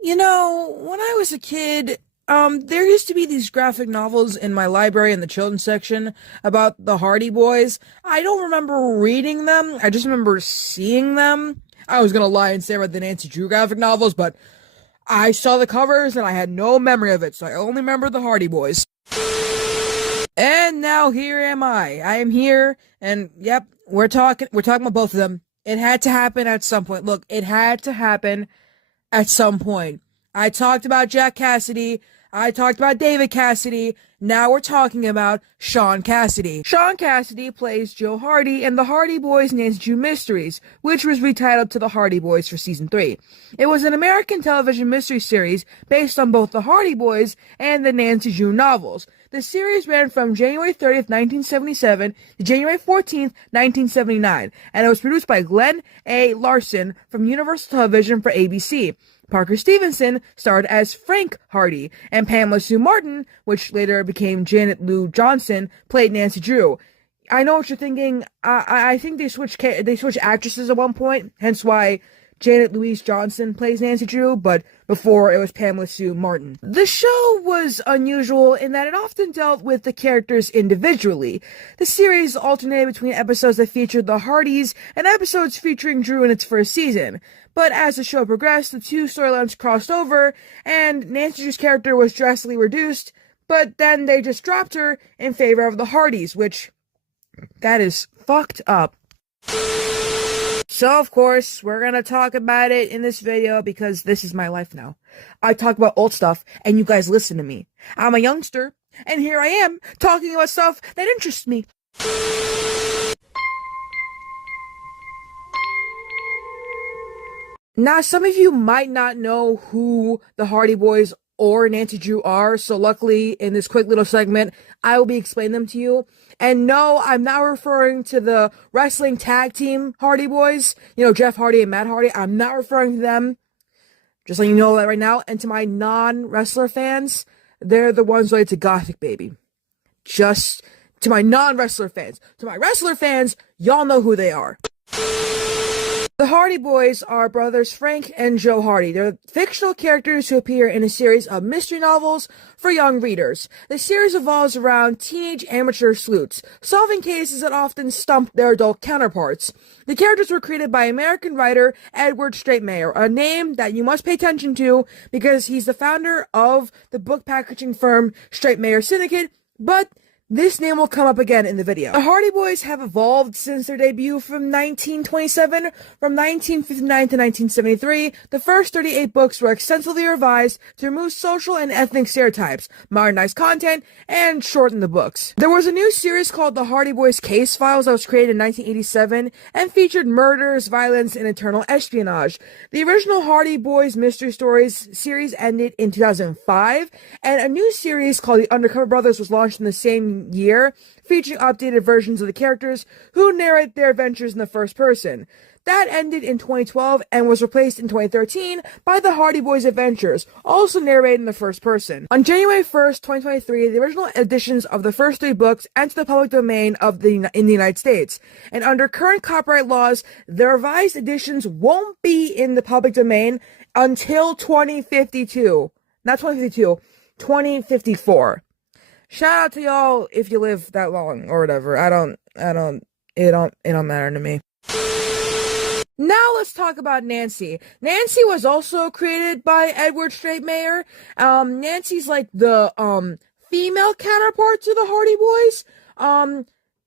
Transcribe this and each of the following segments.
When I was a kid, there used to be these graphic novels in my library in the children's section about the Hardy Boys. I don't remember reading them. I just remember seeing them. I was gonna lie and say about the Nancy Drew graphic novels, but I saw the covers and I had no memory of it, so I only remember the Hardy Boys. And now here am I. I am here, and yep, we're talking about both of them. It had to happen at some point. Look, it had to happen at some point. I talked about Jack Cassidy. I talked about David Cassidy. Now we're talking about Sean Cassidy. Sean Cassidy plays Joe Hardy in The Hardy Boys Nancy Drew Mysteries, which was retitled to The Hardy Boys for season 3. It was an American television mystery series based on both The Hardy Boys and the Nancy Drew novels. The series ran from January 30th, 1977 to January 14th, 1979, and it was produced by Glenn A. Larson from Universal Television for ABC. Parker Stevenson starred as Frank Hardy, and Pamela Sue Martin, which later became Janet Lou Johnson, played Nancy Drew. I know what you're thinking. I think they switched actresses at one point, hence why Janet Louise Johnson plays Nancy Drew, but before it was Pamela Sue Martin. The show was unusual in that it often dealt with the characters individually. The series alternated between episodes that featured the Hardys and episodes featuring Drew in its first season. But as the show progressed, the two storylines crossed over, and Nancy Drew's character was drastically reduced, but then they just dropped her in favor of the Hardys, which, that is fucked up. So, of course, we're gonna talk about it in this video because this is my life now. I talk about old stuff, and you guys listen to me. I'm a youngster, and here I am, talking about stuff that interests me. Now, some of you might not know who the Hardy Boys or Nancy Drew are, so luckily, in this quick little segment, I will be explaining them to you. And no, I'm not referring to the wrestling tag team Hardy Boys, Jeff Hardy and Matt Hardy. I'm not referring to them. Just letting you know that right now. And to my non-wrestler fans, they're the ones related to Gothic Baby. Just to my non-wrestler fans. To my wrestler fans, y'all know who they are. The Hardy Boys are brothers Frank and Joe Hardy. They're fictional characters who appear in a series of mystery novels for young readers. The series revolves around teenage amateur sleuths, solving cases that often stump their adult counterparts. The characters were created by American writer Edward Straitmeyer, a name that you must pay attention to because he's the founder of the book packaging firm Straitmeyer Syndicate, but this name will come up again in the video. The Hardy Boys have evolved since their debut from 1927. From 1959 to 1973, the first 38 books were extensively revised to remove social and ethnic stereotypes, modernize content, and shorten the books. There was a new series called The Hardy Boys Case Files that was created in 1987 and featured murders, violence, and internal espionage. The original Hardy Boys Mystery Stories series ended in 2005, and a new series called The Undercover Brothers was launched in the same year, featuring updated versions of the characters who narrate their adventures in the first person. That ended in 2012 and was replaced in 2013 by the Hardy Boys Adventures, also narrated in the first person. On January 1st, 2023, the original editions of the first 3 books entered the public domain in the United States. And under current copyright laws, the revised editions won't be in the public domain until 2052. Not 2052, 2054. Shout out to y'all if you live that long or whatever. It don't matter to me. Now let's talk about Nancy. Nancy was also created by Edward Straitmeyer. Nancy's like the, female counterpart to the Hardy Boys.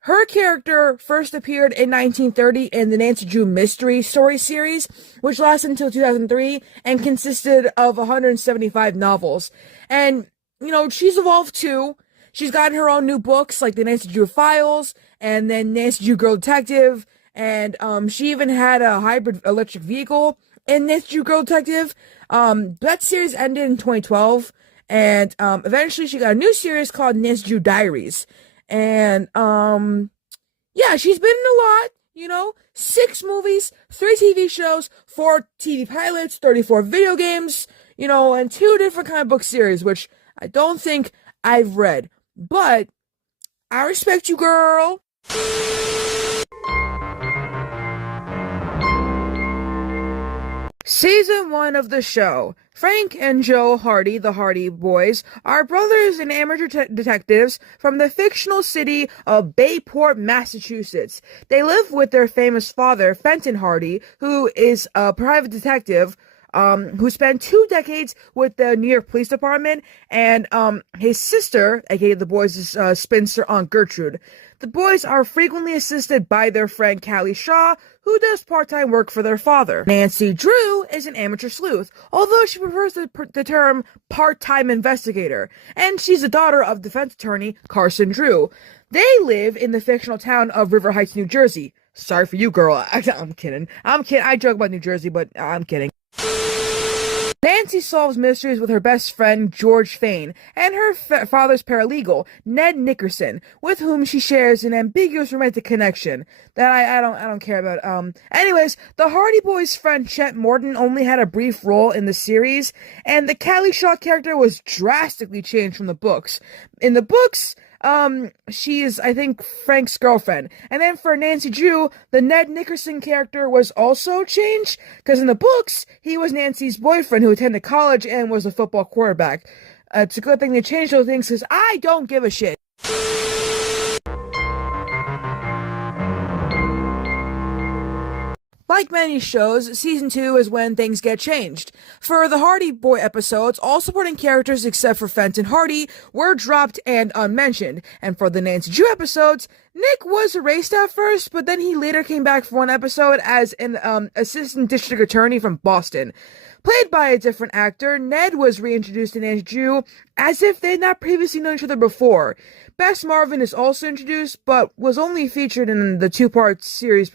Her character first appeared in 1930 in the Nancy Drew Mystery Story series, which lasted until 2003 and consisted of 175 novels. And, she's evolved too. She's gotten her own new books, like the Nancy Drew Files, and then Nancy Drew Girl Detective, and she even had a hybrid electric vehicle in Nancy Drew Girl Detective. That series ended in 2012, and eventually she got a new series called Nancy Drew Diaries. And, yeah, she's been in a lot, 6 movies, 3 TV shows, 4 TV pilots, 34 video games, and 2 different kind of book series, which I don't think I've read. But I respect you, girl. Season 1 of the show. Frank and Joe Hardy, the Hardy Boys, are brothers and amateur detectives from the fictional city of Bayport, Massachusetts. They live with their famous father, Fenton Hardy, who is a private detective who spent 2 decades with the New York Police Department, and his sister, aka the boys' spinster Aunt Gertrude. The boys are frequently assisted by their friend Callie Shaw, who does part-time work for their father. Nancy Drew is an amateur sleuth, although she prefers the term part-time investigator, and she's the daughter of defense attorney Carson Drew. They live in the fictional town of River Heights, New Jersey. Sorry for you, girl. I'm kidding. I joke about New Jersey, but I'm kidding. Nancy solves mysteries with her best friend, George Fane, and her father's paralegal, Ned Nickerson, with whom she shares an ambiguous romantic connection that I don't care about. Anyways, the Hardy Boys' friend Chet Morton only had a brief role in the series, and the Callie Shaw character was drastically changed from the books. In the books, she is, I think, Frank's girlfriend. And then for Nancy Drew, the Ned Nickerson character was also changed, because in the books, he was Nancy's boyfriend who attended college and was a football quarterback. It's a good thing they changed those things, because I don't give a shit. Like many shows, Season 2 is when things get changed. For the Hardy Boy episodes, all supporting characters except for Fenton Hardy were dropped and unmentioned. And for the Nancy Drew episodes, Nick was erased at first, but then he later came back for one episode as an assistant district attorney from Boston. Played by a different actor, Ned was reintroduced in Nancy Drew as if they had not previously known each other before. Bess Marvin is also introduced, but was only featured in the 2-part season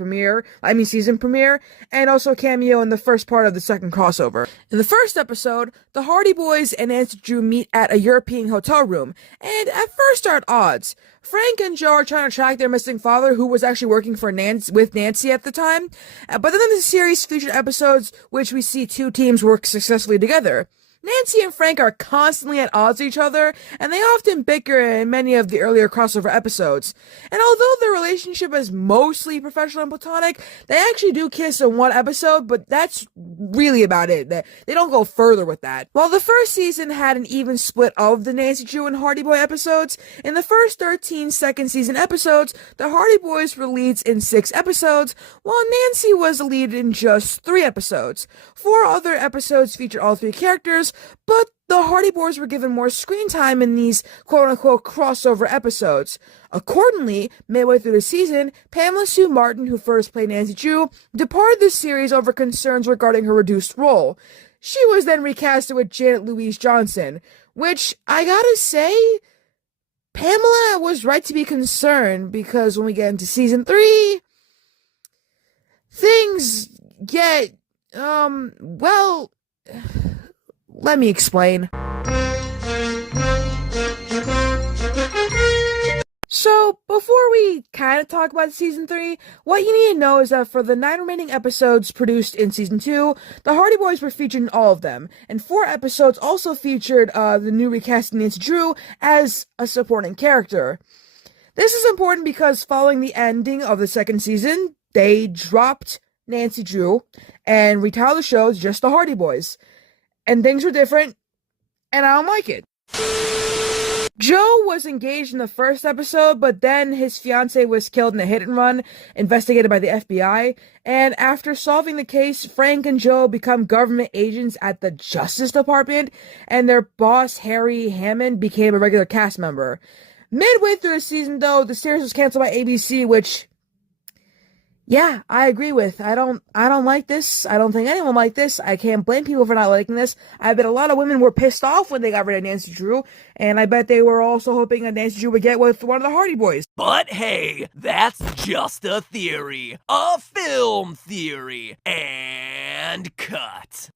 premiere, and also a cameo in the first part of the second crossover. In the first episode, the Hardy Boys and Nancy Drew meet at a European hotel room, and at first are at odds. Frank and Joe are trying to track their missing father, who was actually working for Nancy at the time, but then the series featured episodes which we see 2 teams work successfully together. Nancy and Frank are constantly at odds with each other, and they often bicker in many of the earlier crossover episodes. And although their relationship is mostly professional and platonic, they actually do kiss in one episode, but that's really about it. They don't go further with that. While the first season had an even split of the Nancy Drew and Hardy Boy episodes, in the first 13 second season episodes, the Hardy Boys were leads in 6 episodes, while Nancy was a lead in just 3 episodes. 4 other episodes featured all 3 characters, but the Hardy Boys were given more screen time in these quote-unquote crossover episodes. Accordingly, midway through the season, Pamela Sue Martin, who first played Nancy Drew, departed the series over concerns regarding her reduced role. She was then recasted with Janet Louise Johnson, which, I gotta say, Pamela was right to be concerned, because when we get into season 3, things get, well, let me explain. So, before we kind of talk about Season 3, what you need to know is that for the 9 remaining episodes produced in Season 2, the Hardy Boys were featured in all of them, and 4 episodes also featured the new recasting Nancy Drew as a supporting character. This is important because following the ending of the second season, they dropped Nancy Drew and retitled the show as just the Hardy Boys. And things were different, and I don't like it. Joe was engaged in the first episode, but then his fiancée was killed in a hit-and-run investigated by the FBI, and after solving the case, Frank and Joe become government agents at the Justice Department, and their boss, Harry Hammond, became a regular cast member. Midway through the season, though, the series was canceled by ABC, which... yeah, I agree with. I don't like this. I don't think anyone liked this. I can't blame people for not liking this. I bet a lot of women were pissed off when they got rid of Nancy Drew, and I bet they were also hoping that Nancy Drew would get with one of the Hardy Boys. But hey, that's just a theory. A film theory. And cut.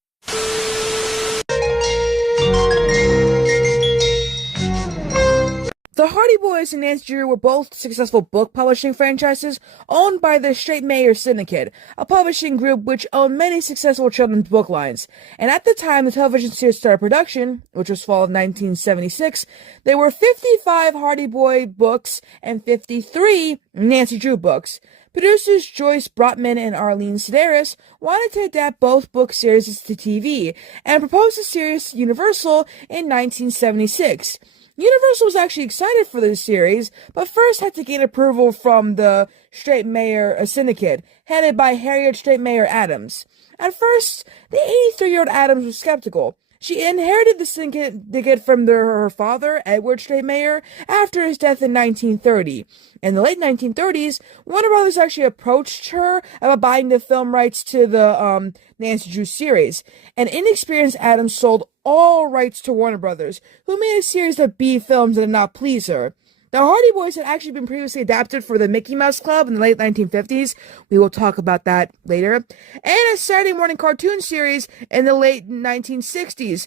The Hardy Boys and Nancy Drew were both successful book publishing franchises owned by the Straight Mayer Syndicate, a publishing group which owned many successful children's book lines. And at the time the television series started production, which was fall of 1976, there were 55 Hardy Boy books and 53 Nancy Drew books. Producers Joyce Brotman and Arlene Sedaris wanted to adapt both book series to TV and proposed the series to Universal in 1976. Universal was actually excited for this series, but first had to gain approval from the Stratemeyer Syndicate, headed by Harriet Stratemeyer Adams. At first, the 83-year-old Adams was skeptical. She inherited the syndicate from her father, Edward Stratemeyer, after his death in 1930. In the late 1930s, Warner Brothers actually approached her about buying the film rights to the Nancy Drew series. An inexperienced Adams sold all rights to Warner Brothers, who made a series of B films that did not please her. The Hardy Boys had actually been previously adapted for the Mickey Mouse Club in the late 1950s. We will talk about that later. And a Saturday morning cartoon series in the late 1960s.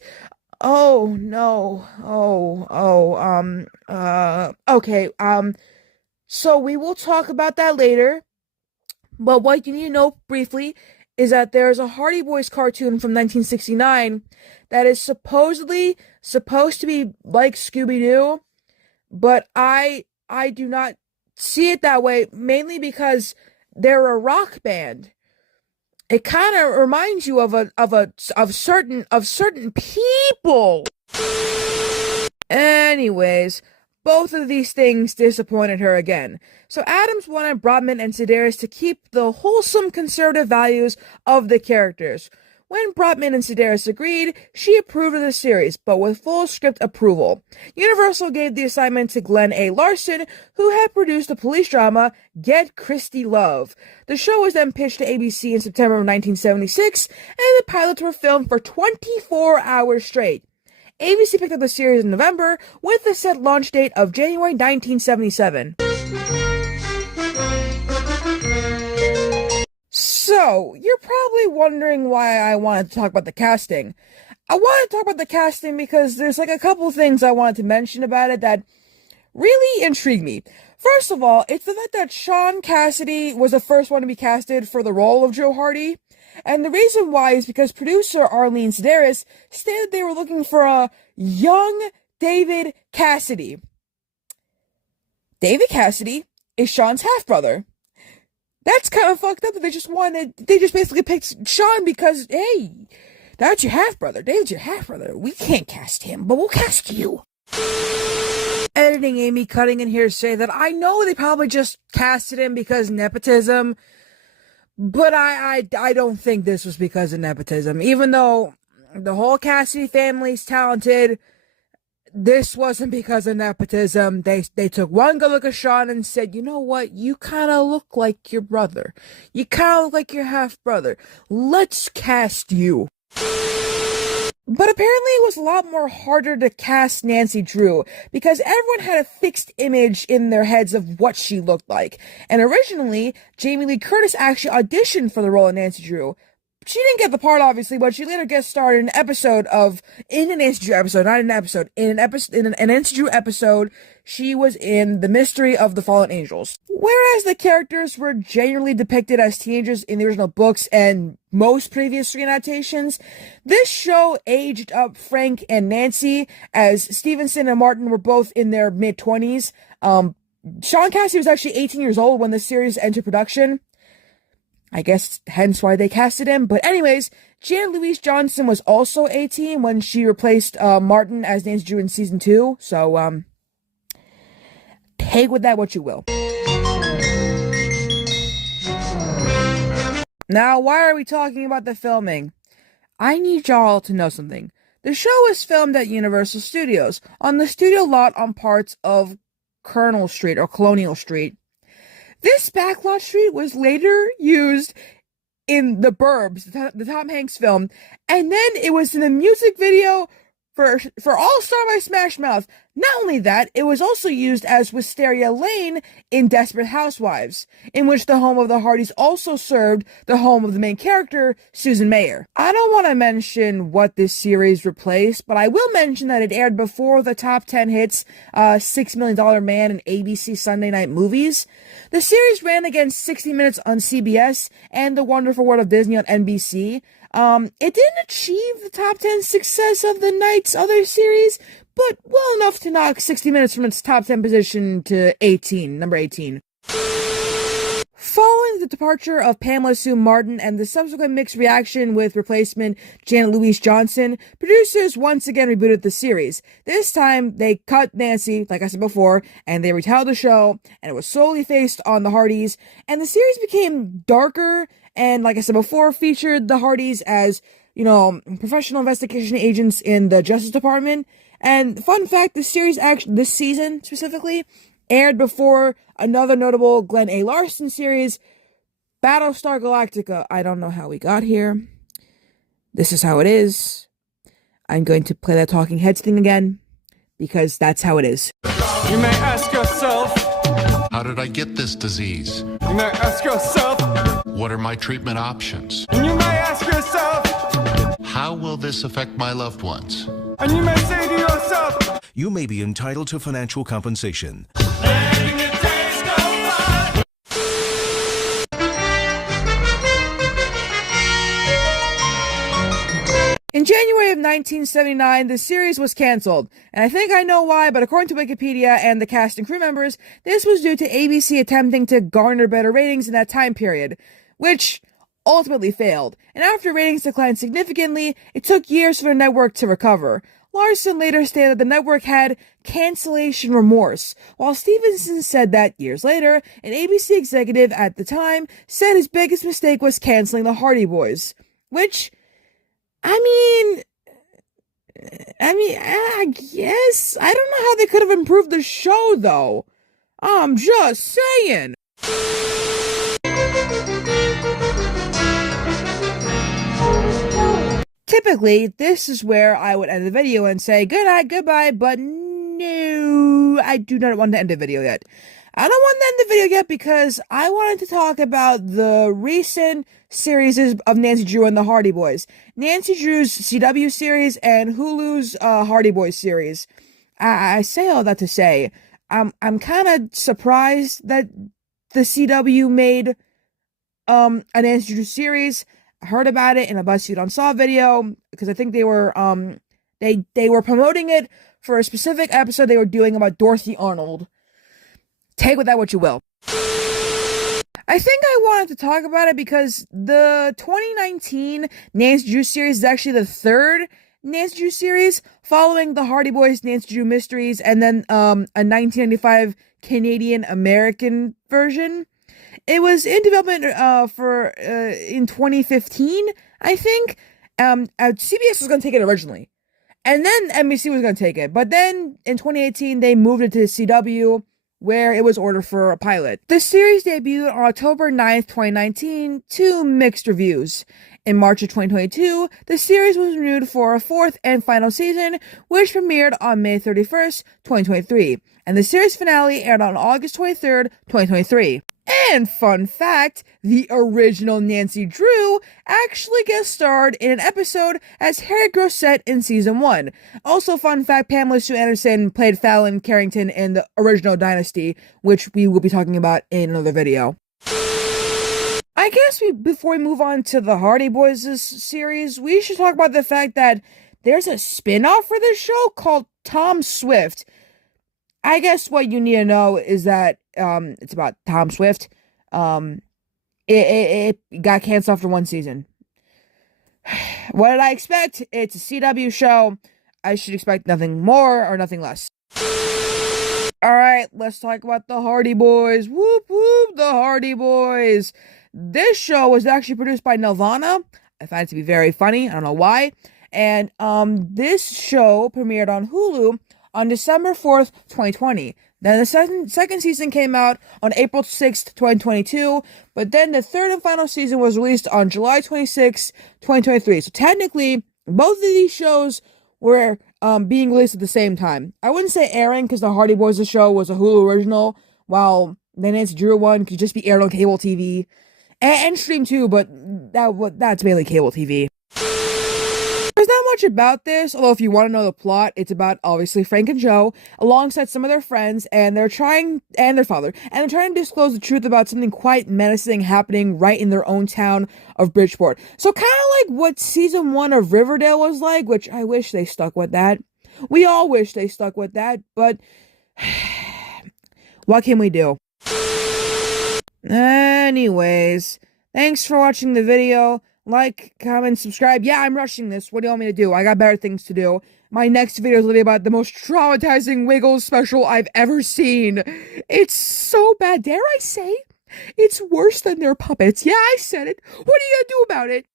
Oh, no. Okay, so we will talk about that later. But what you need to know briefly is that there's a Hardy Boys cartoon from 1969 that is supposedly supposed to be like Scooby-Doo, but I do not see it that way, mainly because they're a rock band. It kind of reminds you of certain people. Anyways, both of these things disappointed her again. So Adams wanted Brotman and Sedaris to keep the wholesome conservative values of the characters. When Brotman and Sedaris agreed, she approved of the series, but with full script approval. Universal gave the assignment to Glenn A. Larson, who had produced the police drama Get Christy Love. The show was then pitched to ABC in September of 1976, and the pilots were filmed for 24 hours straight. ABC picked up the series in November, with the set launch date of January 1977. So, you're probably wondering why I wanted to talk about the casting. I wanted to talk about the casting because there's like a couple things I wanted to mention about it that really intrigued me. First of all, it's the fact that Sean Cassidy was the first one to be casted for the role of Joe Hardy. And the reason why is because producer Arlene Sedaris stated they were looking for a young David Cassidy. David Cassidy is Sean's half-brother. That's kind of fucked up that they just basically picked Sean because, hey, that's your half-brother. David's your half-brother. We can't cast him, but we'll cast you. Editing Amy cutting in here say that I know they probably just casted him because nepotism, but I don't think this was because of nepotism. Even though the whole Cassidy family's talented, this wasn't because of nepotism. They took one good look at Sean and said, you know what? You kind of look like your brother. You kind of look like your half-brother. Let's cast you. But apparently it was a lot more harder to cast Nancy Drew because everyone had a fixed image in their heads of what she looked like. And originally, Jamie Lee Curtis actually auditioned for the role of Nancy Drew. She didn't get the part, obviously, but she later guest starred in a Nancy Drew episode, in an Nancy Drew episode, she was in The Mystery of the Fallen Angels. Whereas the characters were generally depicted as teenagers in the original books and most previous screen adaptations, this show aged up Frank and Nancy, as Stevenson and Martin were both in their mid-20s. Sean Cassidy was actually 18 years old when the series entered production. I guess hence why they casted him. But anyways, Janet Louise Johnson was also 18 when she replaced Martin as Nancy Drew in season 2. So, take with that what you will. Now, why are we talking about the filming? I need y'all to know something. The show was filmed at Universal Studios, on the studio lot on parts of Colonial Street. This backlot street was later used in The Burbs, the Tom Hanks film, and then it was in a music video for All Star by Smash Mouth. Not only that, it was also used as Wisteria Lane in Desperate Housewives, in which the home of the Hardys also served the home of the main character, Susan Mayer. I don't want to mention what this series replaced, but I will mention that it aired before the top 10 hits, $6 Million Man and ABC Sunday Night Movies. The series ran against 60 Minutes on CBS and The Wonderful World of Disney on NBC. It didn't achieve the top 10 success of the night's other series, but well enough to knock 60 Minutes from its top 10 position to number 18. Following the departure of Pamela Sue Martin and the subsequent mixed reaction with replacement Janet Louise Johnson, producers once again rebooted the series. This time, they cut Nancy, like I said before, and they retitled the show, and it was solely based on the Hardys, and the series became darker, and like I said before, featured the Hardys as, professional investigation agents in the Justice Department. And fun fact, this season specifically, aired before another notable Glenn A. Larson series, Battlestar Galactica. I don't know how we got here. This is how it is. I'm going to play that Talking Heads thing again, because that's how it is. You may ask yourself, how did I get this disease? You may ask yourself, what are my treatment options? And you may ask yourself, how will this affect my loved ones? And you may say to yourself, you may be entitled to financial compensation. In January of 1979, the series was canceled, and I think I know why, but according to Wikipedia and the cast and crew members, this was due to ABC attempting to garner better ratings in that time period, which ultimately failed. And after ratings declined significantly, it took years for the network to recover. Larson later stated the network had cancellation remorse, while Stevenson said that years later, an ABC executive at the time said his biggest mistake was canceling the Hardy Boys, which, I guess. I don't know how they could have improved the show, though. I'm just saying. Typically, this is where I would end the video and say good night, goodbye, but no, I do not want to end the video yet. I don't want to end the video yet because I wanted to talk about the recent series of Nancy Drew and the Hardy Boys. Nancy Drew's CW series and Hulu's Hardy Boys series. I say all that to say, I'm kind of surprised that the CW made a Nancy Drew series. I heard about it in a BuzzFeed Unsolved video because I think they were they were promoting it for a specific episode they were doing about Dorothy Arnold. Take with that what you will. I think I wanted to talk about it because the 2019 Nancy Drew series is actually the third Nancy Drew series, following the Hardy Boys Nancy Drew Mysteries and then a 1995 Canadian American version. It was in development in 2015, I think. CBS was going to take it originally, and then NBC was going to take it. But then in 2018, they moved it to CW, where it was ordered for a pilot. The series debuted on October 9th, 2019, to mixed reviews. In March of 2022, the series was renewed for a fourth and final season, which premiered on May 31st, 2023. And the series finale aired on August 23rd, 2023. And fun fact, the original Nancy Drew actually guest starred in an episode as Harriet Grosset in season 1. Also fun fact, Pamela Sue Anderson played Fallon Carrington in the original Dynasty, which we will be talking about in another video. I guess before we move on to the Hardy Boys series, we should talk about the fact that there's a spin-off for this show called Tom Swift. I guess what you need to know is that it's about Tom Swift. It got canceled after one season. What did I expect? It's a CW show. I should expect nothing more or nothing less. Alright, let's talk about the Hardy Boys. Whoop whoop, the Hardy Boys. This show was actually produced by Nelvana. I find it to be very funny. I don't know why. And this show premiered on Hulu on December 4th, 2020. Then the second season came out on April 6th, 2022, but then the third and final season was released on July 26th, 2023. So technically, both of these shows were being released at the same time. I wouldn't say airing because the Hardy Boys show was a Hulu original, while the Nancy Drew one could just be aired on cable TV and stream too, but that's mainly cable TV. There's not much about this, although if you want to know the plot, it's about obviously Frank and Joe alongside some of their friends and their father, and they're trying to disclose the truth about something quite menacing happening right in their own town of Bridgeport. So kind of like what season 1 of Riverdale was like, which I wish they stuck with that. We all wish they stuck with that, but what can we do? Anyways, thanks for watching the video. Like, comment, subscribe. Yeah, I'm rushing this. What do you want me to do? I got better things to do. My next video is going to be about the most traumatizing Wiggles special I've ever seen. It's so bad. Dare I say? It's worse than their puppets. Yeah, I said it. What are you going to do about it?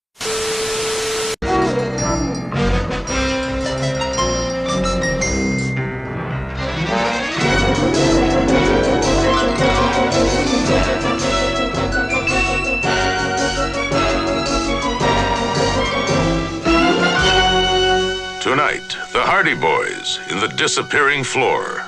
Tonight, the Hardy Boys in The Disappearing Floor.